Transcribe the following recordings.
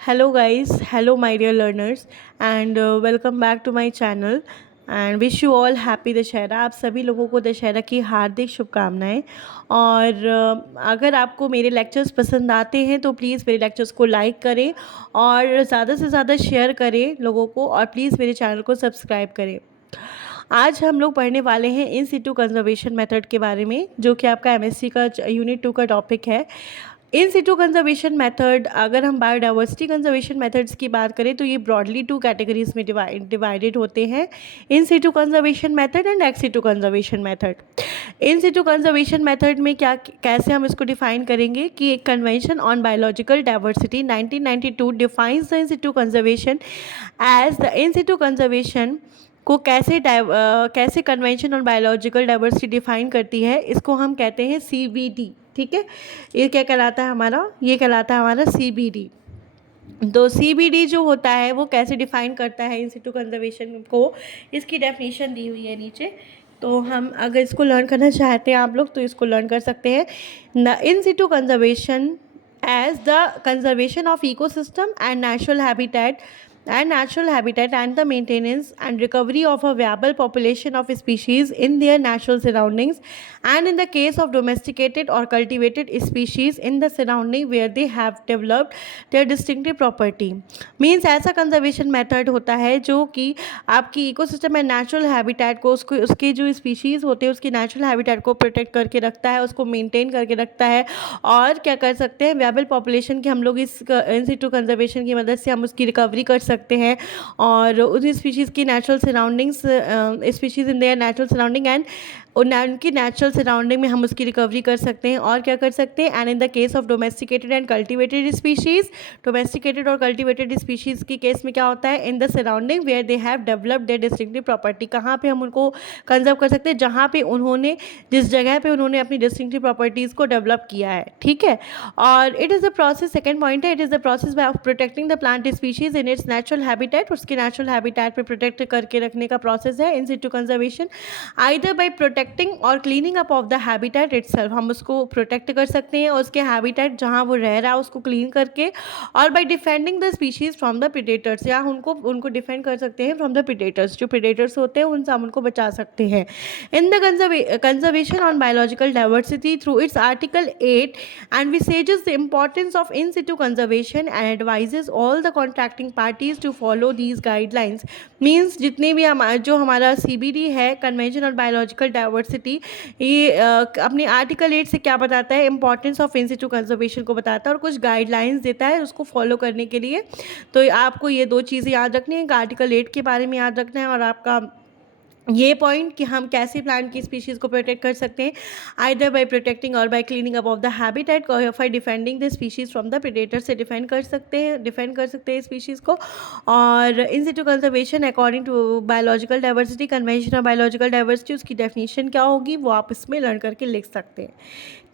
Hello guys, hello my dear learners and welcome back to my channel and wish you all happy Dussehra. आप सभी लोगों को दशहरा की हार्दिक शुभकामनाएं। और अगर आपको मेरे लेक्चर्स पसंद आते हैं तो प्लीज़ मेरे लेक्चर्स को लाइक करें और ज़्यादा से ज़्यादा शेयर करें लोगों को, और प्लीज़ मेरे चैनल को सब्सक्राइब करें। आज हम लोग पढ़ने वाले हैं इन सिटू कंजर्वेशन मेथड के बारे में, जो कि आपका एमएससी का यूनिट 2 का टॉपिक है। इन सिटू कंजर्वेशन मेथड, अगर हम बायोडाइवर्सिटी कंजर्वेशन मेथड्स की बात करें तो ये ब्रॉडली 2 कैटेगरीज में डिवाइडेड होते हैं, in situ conservation method and ex situ conservation method. In situ conservation method में क्या कैसे हम इसको डिफाइन करेंगे कि एक convention on biological diversity 1992 defines the in situ conservation as the in situ conservation को कैसे convention on biological diversity define करती है, इसको हम कहते हैं CBD। ठीक है, ये क्या कहलाता है हमारा, ये कहलाता है हमारा CBD। तो CBD जो होता है वो कैसे डिफाइन करता है इन सिटू कंजर्वेशन को, इसकी डेफिनेशन दी हुई है नीचे। तो हम अगर इसको लर्न करना चाहते हैं आप लोग तो इसको लर्न कर सकते हैं। The in situ conservation as the conservation of ecosystem and natural habitat and the maintenance and recovery of a viable population of species in their natural surroundings, and in the case of domesticated or cultivated species in the surrounding where they have developed their distinctive property। Means ऐसा conservation method होता है जो कि आपकी ecosystem में natural habitat को, उसको उसके जो स्पीशीज़ होते हैं उसकी नेचुरल हैबिटेट को प्रोटेक्ट करके रखता है, उसको मेंटेन करके रखता है। और क्या कर सकते हैं, विएबल पॉपुलेशन की हम लोग इस इन सिटू कंजर्वेशन की मदद से हम उसकी रिकवरी कर सकते हैं, और उस स्पीशीज़ की natural surroundings, species in their natural surrounding and उनकी नेचुरल सराउंडिंग में हम उसकी रिकवरी कर सकते हैं। और क्या कर सकते हैं, and in the case of domesticated and cultivated species, domesticated और कल्टिवेटेड स्पीशीज़ की केस में क्या होता है, in the surrounding where they have developed their distinctive property, कहाँ पे हम उनको कंजर्व कर सकते हैं, जहाँ पे उन्होंने, जिस जगह पे उन्होंने अपनी डिस्टिंक्टिव प्रॉपर्टीज़ को डेवलप किया है। ठीक है, और it is the process, second point है, it is the process by of protecting the plant species in its natural habitat, उसके नेचुरल हैबिटेट पे प्रोटेक्ट करके रखने का प्रोसेस है in situ conservation. Either by protecting or cleaning up of the habitat itself, हम उसको protect कर सकते हैं और उसके हैबिटेट जहाँ वो रह रहा है उसको क्लीन करके, और by defending the species from the predators, या उनको डिफेंड कर सकते हैं फ्रॉम द प्रेडेटर्स, जो प्रेडेटर्स होते हैं उनसे हम उनको बचा सकते हैं। In the conservation on biological diversity through its article 8 and envisages the importance of in situ conservation and advises all the contracting parties to follow these guidelines। Means जितने भी जो हमारा CBD है, कन्वेंशन ऑन बायोलॉजिकल डाइवर्सिटी, ये अपने article 8 से क्या बताता है, importance of in situ conservation को बताता है और कुछ गाइडलाइंस देता है उसको फॉलो करने के लिए। तो आपको ये दो चीज़ें याद रखनी है, आर्टिकल 8 के बारे में याद रखना है और आपका ये पॉइंट कि हम कैसे प्लांट की स्पीशीज़ को प्रोटेक्ट कर सकते हैं, either by protecting or by cleaning up of the habitat, for defending the species from the predator से डिफेंड कर सकते हैं स्पीशीज़ को। और in situ conservation according to biological diversity, convention of biological diversity, उसकी डेफिनेशन क्या होगी वो आप इसमें लर्न करके लिख सकते हैं।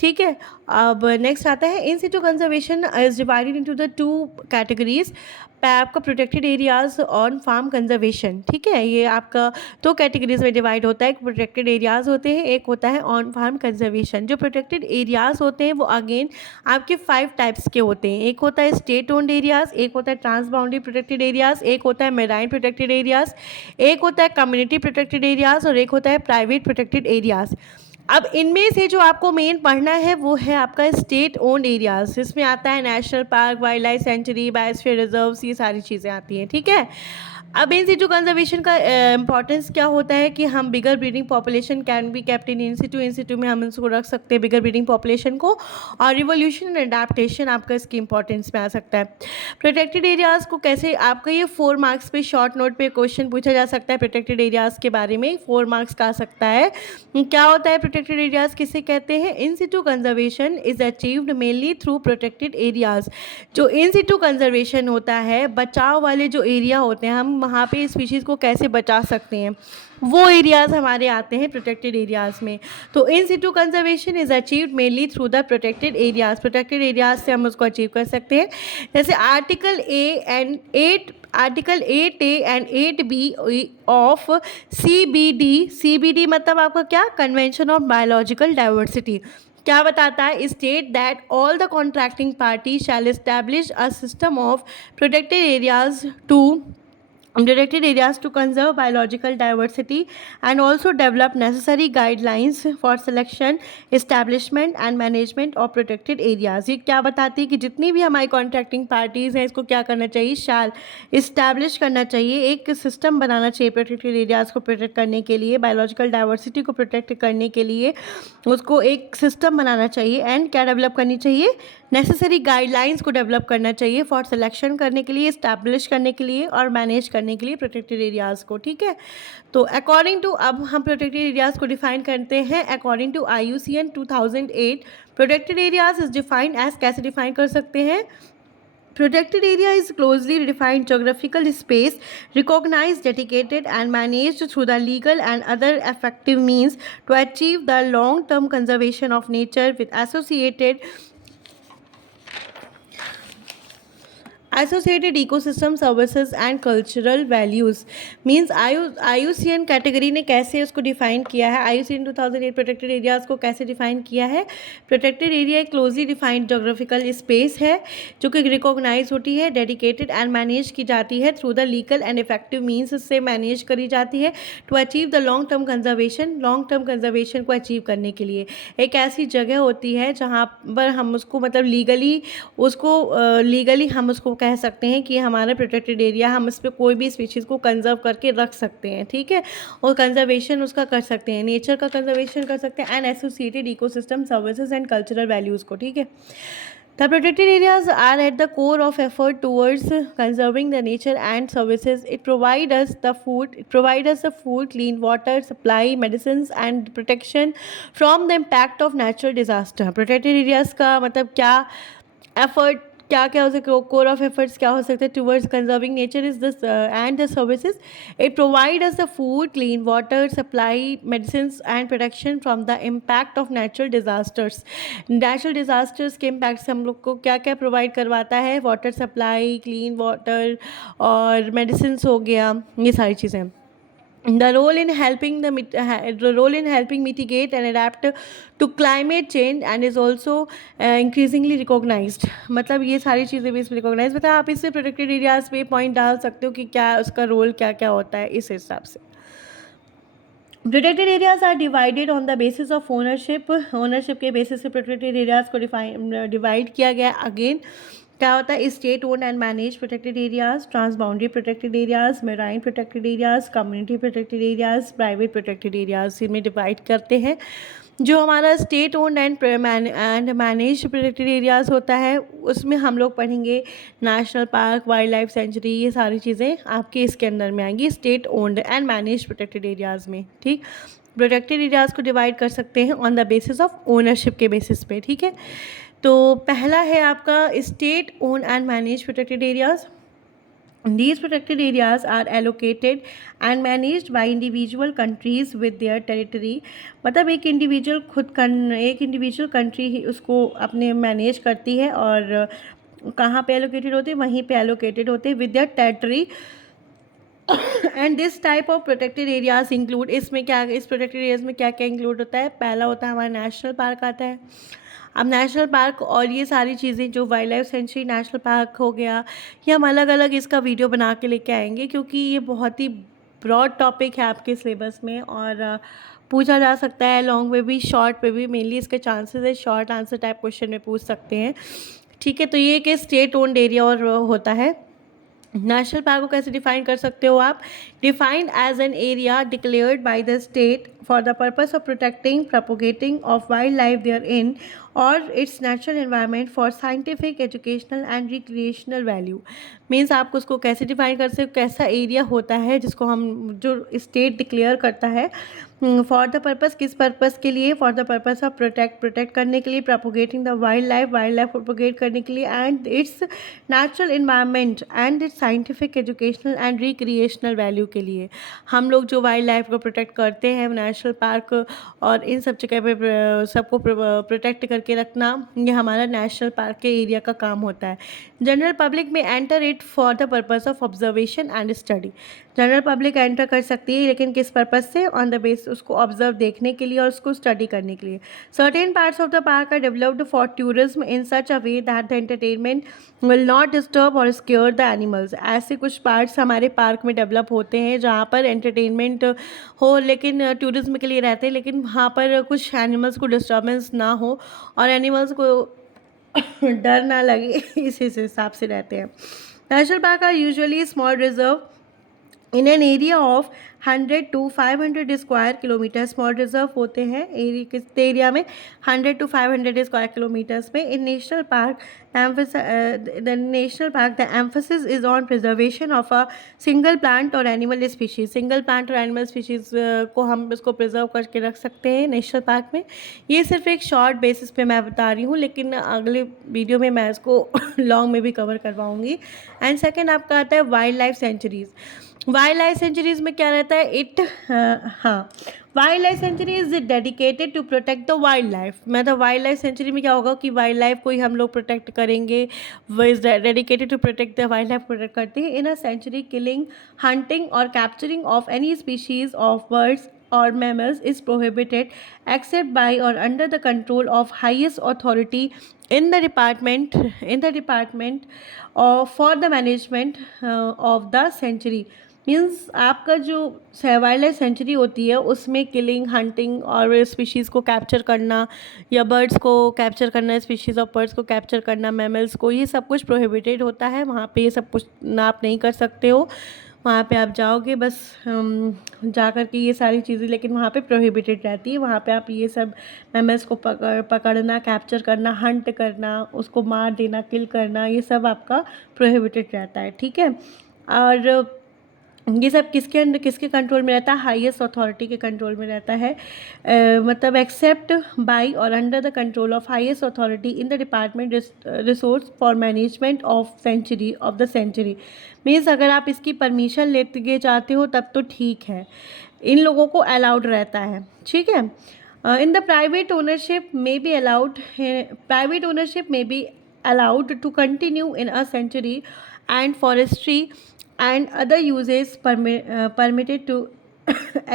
ठीक है, अब नेक्स्ट आता है, in situ conservation is divided into the 2 categories. आपका प्रोटेक्टेड एरियाज़ और फार्म कंजर्वेशन। ठीक है, ये आपका 2 कैटेगरीज में डिवाइड होता है, एक प्रोटेक्टेड एरियाज़ होते हैं, एक होता है ऑन फार्म कंजर्वेशन। जो प्रोटेक्टेड एरियाज़ होते हैं वो अगेन आपके 5 टाइप्स के होते हैं, एक होता है स्टेट ओन्ड एरियाज़, एक होता है ट्रांस बाउंड्री प्रोटेक्टेड एरियाज़, एक होता है मेराइन प्रोटेक्टेड एरियाज़, एक होता है कम्युनिटी प्रोटेक्टेड एरियाज़ और एक होता है प्राइवेट प्रोटेक्टेड एरियाज़। अब इनमें से जो आपको मेन पढ़ना है वो है आपका स्टेट ओन्ड एरियाज, जिसमें आता है national park, wildlife century, biosphere reserves, ये सारी चीज़ें आती हैं। ठीक है, अब इन सिटू कंजर्वेशन का इंपॉर्टेंस क्या होता है कि हम bigger breeding population can be kept in situ में हम इसको रख सकते हैं बिगर ब्रीडिंग पॉपुलेशन को, और रिवोल्यूशन एंड अडेप्टेशन आपका इसकी इंपॉर्टेंस में आ सकता है। प्रोटेक्टेड एरियाज़ को कैसे, आपका ये 4 मार्क्स पे शॉर्ट नोट पे क्वेश्चन पूछा जा सकता है, प्रोटेक्टेड एरियाज़ के बारे में 4 मार्क्स का आ सकता है। क्या होता है प्रोटेक्टेड एरियाज़, किसे कहते हैं, in situ conservation is achieved mainly through protected areas. जो इन सिटू कंजर्वेशन होता है, बचाव वाले जो एरिया होते हैं, हम वहाँ पे स्पीशीज़ को कैसे बचा सकते हैं, वो एरियाज़ हमारे आते हैं प्रोटेक्टेड एरियाज़ में। तो in situ conservation is achieved mainly through the protected areas, protected areas से हम उसको अचीव कर सकते हैं। जैसे article 8A and 8B of CBD मतलब आपका क्या, कन्वेंशन ऑफ बायोलॉजिकल डाइवर्सिटी। क्या बताता है, state that all the contracting party shall establish a system of protected areas to conserve biological diversity and also develop necessary guidelines for selection, establishment and management of protected areas। ये क्या बताती है कि जितनी भी हमारी कॉन्ट्रैक्टिंग पार्टीज़ हैं इसको क्या करना चाहिए, शाल इस्टेब्लिश करना चाहिए, एक सिस्टम बनाना चाहिए प्रोटेक्टेड एरियाज़ को प्रोटेक्ट करने के लिए, बायोलॉजिकल डाइवर्सिटी को प्रोटेक्ट करने के लिए उसको एक सिस्टम बनाना चाहिए एंड क्या डेवलप करनी चाहिए, नेसेसरी गाइडलाइंस को डेवलप करना चाहिए फॉर सिलेक्शन करने के लिए, इस्टेब्लिश करने के लिए और मैनेज करने के लिए प्रोटेक्टेड एरियाज़ को। ठीक है, तो अकॉर्डिंग टू, अब हम प्रोटेक्टेड एरियाज़ को डिफाइन करते हैं according to IUCN 2008। Protected areas is defined as, कैसे डिफाइन कर सकते हैं, protected area is closely defined geographical space recognized, dedicated and managed through the legal and other effective means to achieve the long term conservation of nature with associated ecosystem services and cultural values। Means IUCN category ने कैसे उसको define किया है, IUCN 2008 protected areas को कैसे define किया है। Protected area एक क्लोजली डिफाइंड जोग्राफिकल स्पेस है जो कि रिकॉग्नाइज होती है, डेडिकेटेड एंड मैनेज की जाती है through the legal and effective means से मैनेज करी जाती है to achieve the long term conservation को अचीव करने के लिए। एक ऐसी जगह होती है जहाँ पर हम उसको मतलब लीगली हम उसको कह सकते हैं कि हमारा प्रोटेक्टेड एरिया, हम इस पर कोई भी स्पीशीज़ को कंजर्व करके रख सकते हैं। ठीक है, और कंजर्वेशन उसका कर सकते हैं, नेचर का कंजर्वेशन कर सकते हैं and associated ecosystem services and cultural values को। ठीक है, The protected areas are at the core of effort towards conserving the nature and services. It provides us the food, clean water, supply, medicines and protection from the impact of natural disaster. Protected areas का मतलब क्या effort, क्या क्या हो सकते, core of efforts क्या हो सकते हैं towards conserving nature is this and the services. It provide us the food, clean water, supply, medicine and protection from the impact of natural disasters. Natural disasters के impact से हम लोग को क्या क्या प्रोवाइड करवाता है, वाटर सप्लाई, क्लीन वाटर और मेडिसिन हो गया, ये सारी चीज़ें। The role in helping mitigate and adapt to climate change and is also increasingly recognized। मतलब ये सारी चीज़ें भी इसमें रिकॉग्नाइज, मतलब आप इससे प्रोटेक्टेड एरियाज़ पे पॉइंट डाल सकते हो कि क्या उसका रोल क्या क्या होता है इस हिसाब से। Protected areas are divided on the basis of ownership के बेसिस से प्रोटेक्टेड एरियाज़ को डिवाइड किया गया। अगेन क्या होता है, state own and manage protected areas, transboundary protected areas, marine protected areas, community protected areas, private protected areas में divide करते हैं। जो हमारा state own and manage protected areas होता है उसमें हम लोग पढ़ेंगे national park, wildlife sanctuary, ये सारी चीज़ें आपके इसके अंदर में आएंगी state owned and manage protected areas में। ठीक, प्रोटेक्टेड एरियाज़ को डिवाइड कर सकते हैं on the basis of ownership के बेसिस पे। ठीक है, तो पहला है आपका state own and manage protected areas. These protected areas are allocated and managed by individual countries with their territory। मतलब एक इंडिविजुअल कंट्री ही उसको अपने मैनेज करती है और कहाँ पे एलोकेटेड होते हैं, वहीं पे एलोकेटेड होते हैं with their territory. And this type of protected areas include, इसमें क्या, इस प्रोटेक्टेड एरियाज में क्या क्या इंक्लूड होता है, पहला होता है हमारा नेशनल पार्क आता है। अब नेशनल पार्क और ये सारी चीज़ें जो wild life sanctuary, national park हो गया, ये हम अलग अलग इसका वीडियो बना के लेके आएंगे क्योंकि ये बहुत ही ब्रॉड टॉपिक है आपके सिलेबस में और पूछा जा सकता है लॉन्ग में भी, शॉर्ट में भी। मेनली इसके चांसेस है शॉर्ट आंसर टाइप क्वेश्चन में पूछ सकते हैं। ठीक है, तो ये एक स्टेट ओन्ड एरिया और होता है। नेशनल पार्क को कैसे डिफाइन कर सकते हो आप, defined as an area declared by the state for the purpose of protecting, propagating of wildlife therein or its natural environment for scientific, educational and recreational value। Means आप उसको कैसे define कर सकते हो, कैसा एरिया होता है जिसको हम, जो स्टेट डिक्लेयर करता है फॉर द पर्पस, किस पर्पस के लिए, for the purpose of protect करने के लिए, propagating the wild life propagate करने के लिए, and it's natural environment and it's scientific, educational and recreational value के लिए। हम लोग जो वाइल्ड लाइफ को प्रोटेक्ट करते हैं नेशनल पार्क और इन सब जगह पे सबको प्रोटेक्ट करके करके रखना, ये हमारा नेशनल पार्क के एरिया का काम होता है। जनरल पब्लिक में enter it for the purpose of observation and study. General public enter कर सकती है, लेकिन किस पर्पज़ से? ऑन द बेस उसको ऑब्जर्व देखने के लिए और उसको स्टडी करने के लिए। Certain parts of the park are developed for tourism in such a way that the entertainment will not disturb or scare the animals. ऐसे कुछ पार्ट्स हमारे पार्क में डेवलप होते हैं जहाँ पर एंटरटेनमेंट हो, लेकिन टूरिज्म के लिए रहते हैं, लेकिन वहाँ पर कुछ एनिमल्स को डिस्टर्बेंस ना हो और एनिमल्स को डर ना लगे, इस हिसाब से रहते हैं। National park are usually small reserve in an area of 100 to 500 square kilometre. Small reserve होते हैं एरिया, किस एरिया में? 100 to 500 स्क्वायर किलोमीटर्स में। In national park the emphasis is on preservation of a single plant or animal species. Single plant or animal species को हम इसको preserve करके रख सकते हैं नेशनल पार्क में। ये सिर्फ एक शॉर्ट बेसिस पे मैं बता रही हूँ, लेकिन अगले वीडियो में मैं इसको लॉन्ग में भी कवर करवाऊँगी। एंड सेकेंड आपका आता है wildlife sanctuaries. Wildlife sanctuaries में क्या रहता है? Wildlife sanctuary is dedicated to protect the wildlife. मतलब वाइल्ड लाइफ सेंचुरी में क्या होगा कि वाइल्ड लाइफ को ही हम लोग प्रोटेक्ट करेंगे, वो is dedicated to protect the wildlife, protect करते हैं। In a sanctuary killing, hunting or capturing of any species of birds or mammals is prohibited except by or under the control of highest authority in the department for the management of the sanctuary। Means आपका जो wild life sanctuary होती है उसमें killing, hunting और species को capture करना या birds को कैप्चर करना, स्पीशीज़ ऑफ बर्ड्स को कैप्चर करना, मैमल्स को, ये सब कुछ प्रोहिबिटेड होता है। वहाँ पे ये सब कुछ ना आप नहीं कर सकते हो। वहाँ पे आप जाओगे बस जा कर के ये सारी चीज़ें, लेकिन वहाँ पे प्रोहिबिटेड रहती है। वहाँ पे आप ये सब मैमल्स को पकड़ना, कैप्चर करना, हंट करना, उसको मार देना, किल करना, ये सब आपका प्रोहिबिटेड रहता है। ठीक है, और ये सब किसके कंट्रोल में रहता है? हाईएस्ट अथॉरिटी के कंट्रोल में रहता है। मतलब except by or under the control of highest authority in the department resource for management of the sanctuary. Means अगर आप इसकी परमिशन लेते चाहते हो तब तो ठीक है, इन लोगों को अलाउड रहता है। ठीक है, इन द प्राइवेट ओनरशिप में be allowed to continue in a sanctuary and forestry and other uses permitted to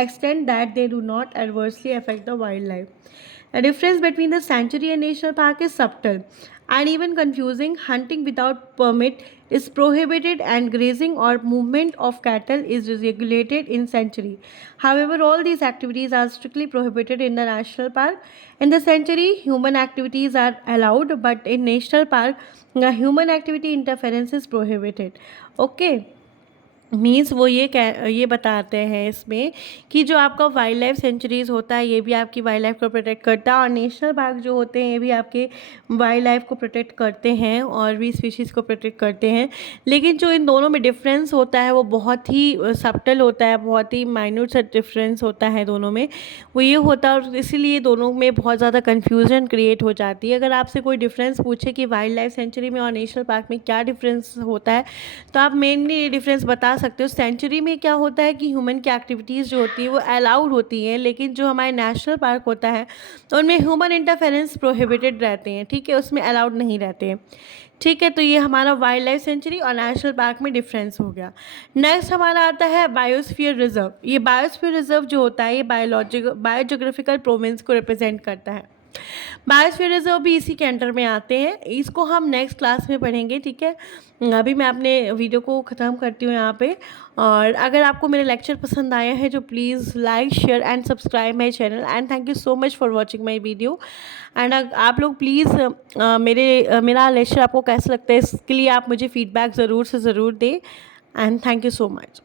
extent that they do not adversely affect the wildlife. The difference between the sanctuary and national park is subtle and even confusing. Hunting without permit is prohibited and grazing or movement of cattle is regulated in sanctuary. However, all these activities are strictly prohibited in the national park. In the sanctuary, human activities are allowed, but in national park, human activity interference is prohibited. Okay. Means वो ये बताते हैं इसमें कि जो आपका wild life centuries होता है ये भी आपकी वाइल्ड लाइफ को प्रोटेक्ट करता है, और नेशनल पार्क जो होते हैं ये भी आपके वाइल्ड लाइफ को प्रोटेक्ट करते हैं और भी स्पीशीज़ को प्रोटेक्ट करते हैं। लेकिन जो इन दोनों में डिफरेंस होता है वो बहुत ही सब्टल होता है, बहुत ही माइन्यूट सा डिफरेंस होता है दोनों में। वो ये होता है और इसीलिए दोनों में बहुत ज़्यादा कन्फ्यूजन क्रिएट हो जाती है। अगर आपसे कोई डिफरेंस पूछे कि वाइल्ड लाइफ सेंचुरी में और नेशनल पार्क में क्या डिफरेंस होता है, तो आप मेनली ये डिफरेंस बता सकते हो। सेंचुरी में क्या होता है कि ह्यूमन की एक्टिविटीज़ जो होती है वो अलाउड होती हैं, लेकिन जो हमारे नेशनल पार्क होता है तो उनमें ह्यूमन इंटरफेरेंस प्रोहिबिटेड रहते हैं। ठीक है, उसमें अलाउड नहीं रहते हैं। ठीक है, तो ये हमारा वाइल्ड लाइफ सेंचुरी और नेशनल पार्क में डिफरेंस हो गया। नेक्स्ट हमारा आता है बायोस्फीयर रिजर्व। ये बायोस्फीयर रिजर्व जो होता है ये बायोजियोग्राफिकल प्रोविंस को रिप्रेजेंट करता है। बायोस्फीयर रिजर्व भी इसी के अंडर में आते हैं, इसको हम नेक्स्ट क्लास में पढ़ेंगे। ठीक है, अभी मैं अपने वीडियो को ख़त्म करती हूँ यहाँ पे। और अगर आपको मेरे लेक्चर पसंद आया है तो please like, share and subscribe my channel, and thank you so much for watching my video. And आप लोग प्लीज़ मेरा लेक्चर आपको कैसा लगता है इसके लिए आप मुझे फीडबैक ज़रूर से ज़रूर दें, and thank you so much.